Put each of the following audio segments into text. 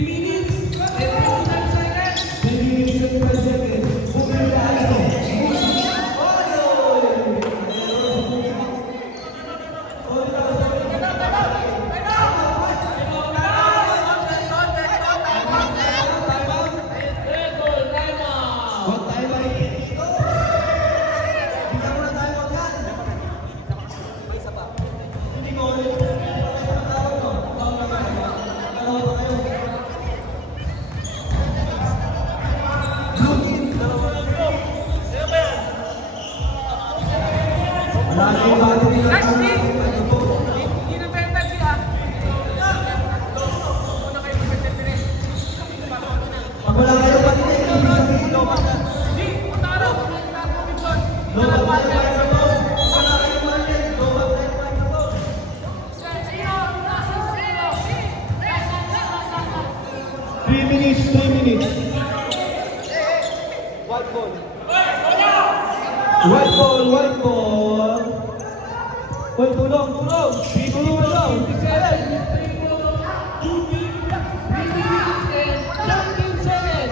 minutes and 59 seconds. 3 minutes and 5 seconds. White ball. Wait, tulong. 3 minutes and 13 seconds.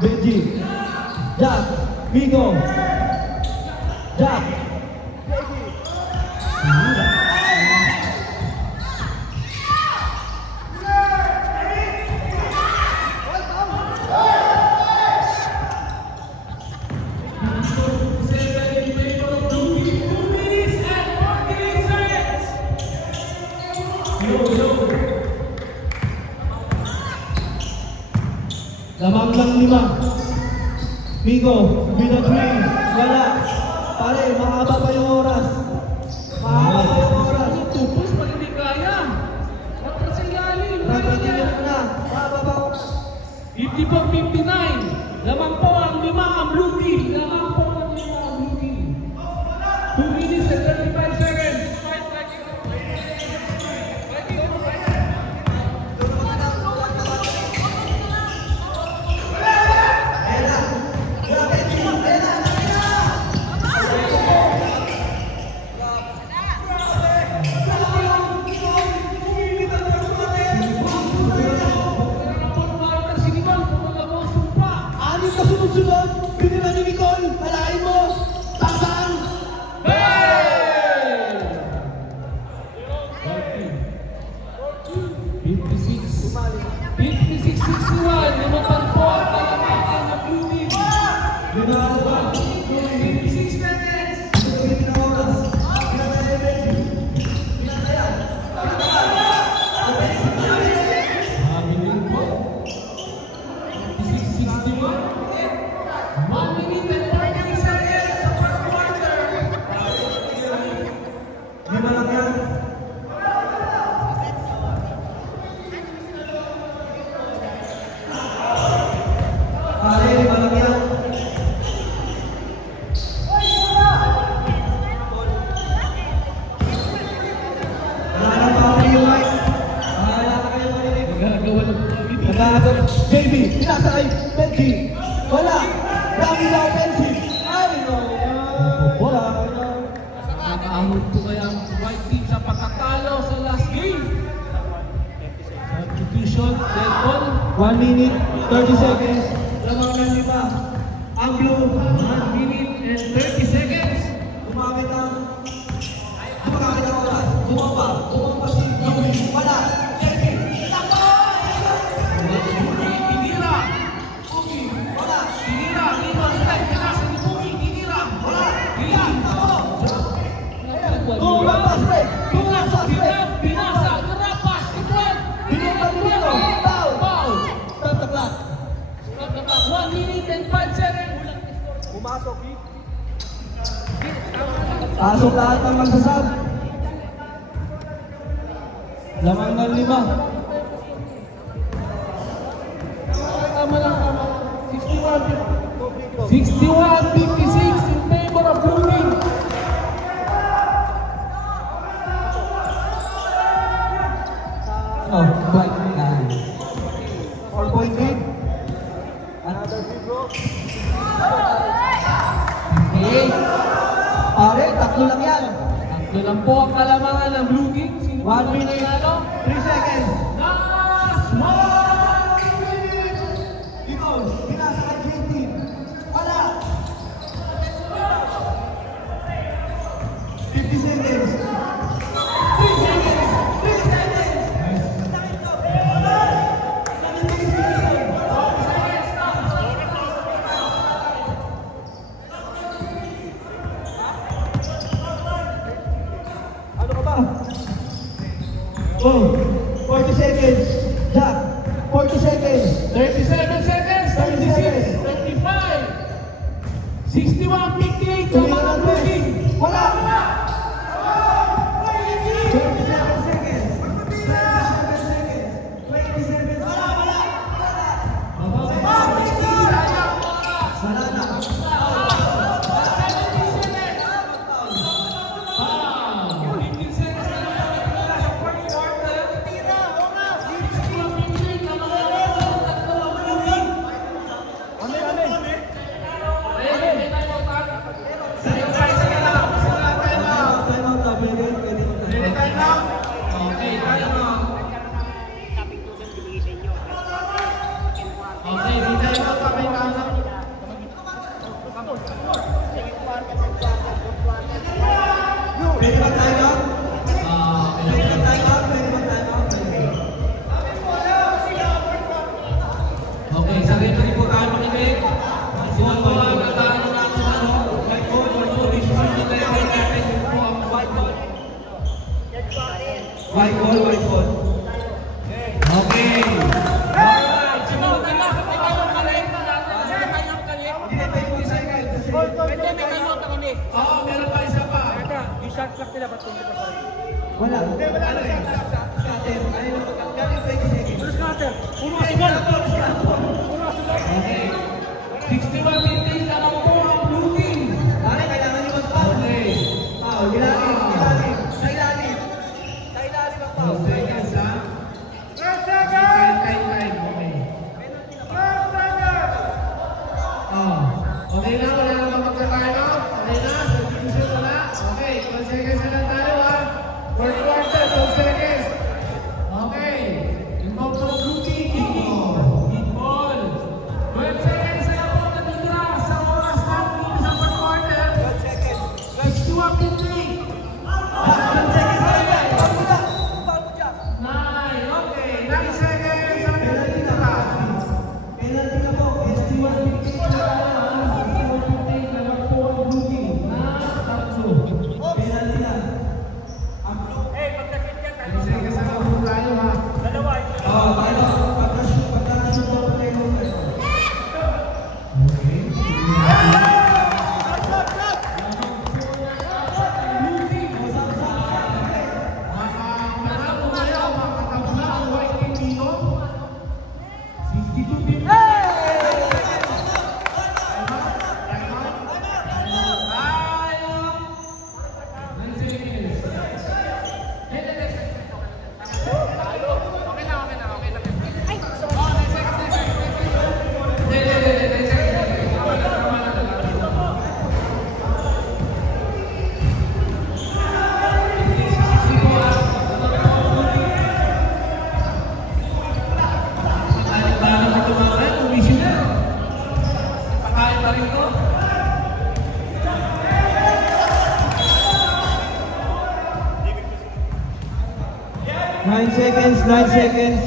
Benji. Jack. Vigo. Jack. Lamang lang 5. Vigo, with a 3. Wala. Pare, mahaba pa yung oras. Mahaba pa yung oras. Tupos pag hindi kaya. At kasi lalim. Rapatingin mo na. Mahaba pa oras. 54-59. Lamang po ang 5 ang blue team. Lamang po ang 5 ang blue team. 2 minutes and 35 seconds. Sunod, pinila ni Nicole, halain mo, tabang! Hey! 56-61, lumapag po ang kalamakan ng blue team. 56 minutes. JB, pinasakay, Benji, wala, dami na offensive, ay no, wala. Nakaahon po kaya ang white team sa pagkatalo sa last game. Substitution, dead ball. 1 minute, 30 seconds, lamang ng 5. Ang blue, 1 minute and 30 seconds. gumamit ang oras, bumaba si JB, wala, JB, pasok lahat ng magsasab. Lamang ng 5. Tama lang. 61-56 in favor of blue team. Oh, but 4-point lead. Another free throw. Okay. Pare, tatlo lang yan. Tatlo lang po ang kalamangan ng blue team. 1 minute, 3 seconds. go. 40 seconds. Jack. 40 seconds. 37 seconds, 36, 35, 61, 58, Tuloy laban na ng ng blue best. team. Wala. 27 seconds. 27 seconds. 27 seconds. Wala. Wala na. Pwede ba tayo? Pwede ba tayo? Pwede ba tayo? Okay, sarili po tayo makinig. Suwan po ang nagdaan na natin ano, white ball, decision na tayo natin yun po ang white ball. White ball, white ball. Okay. Alright, sumunod na lang. Oo, meron pa isa pa. Shot clock nila, ba't hindi pa pa rin? Wala. Ano yan? Scatter. Ano yung galing 20 seconds? Pero scatter! Puno ka sugal! Puno ka sugal! Okay. 61 minutes na lang po ang blue team. Pare, kailangan nyo mag-foul. Okay. Foul. Ilalim. Ilalim. Sa ilalim. Sa ilalim ang foul. 12 seconds, ha? 10 seconds! Time. Okay. Okay na, wala na ba magka-timeout? Okay na, substitution na na. Okay, 12 seconds na lang tayo, ha? Fourth quarter, 12 seconds. Okay. Involved ng blue team. Deep ball. 12 seconds na lang po natitira sa oras natin sa fourth quarter. 61 minutes. 9. Okay, 9 seconds ang natitira. Penalty na po. SG1 15 na tayo. Penalty na. Eh, pagkakit yan, tayo. Dalawa. Oo, tayo. Pagka-shoot daw tayo. Manalo kayo, makatabla ang white team dito. 62-50. Pakain pa rin ko. 9 seconds, 9 seconds.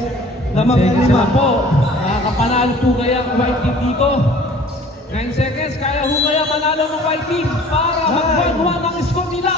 Lamang ng Seconds lima. na po. Nakakapanalo po kaya ang white team dito. 9 seconds, kaya ho kaya manalo ng white team para magbanwa ng score nila.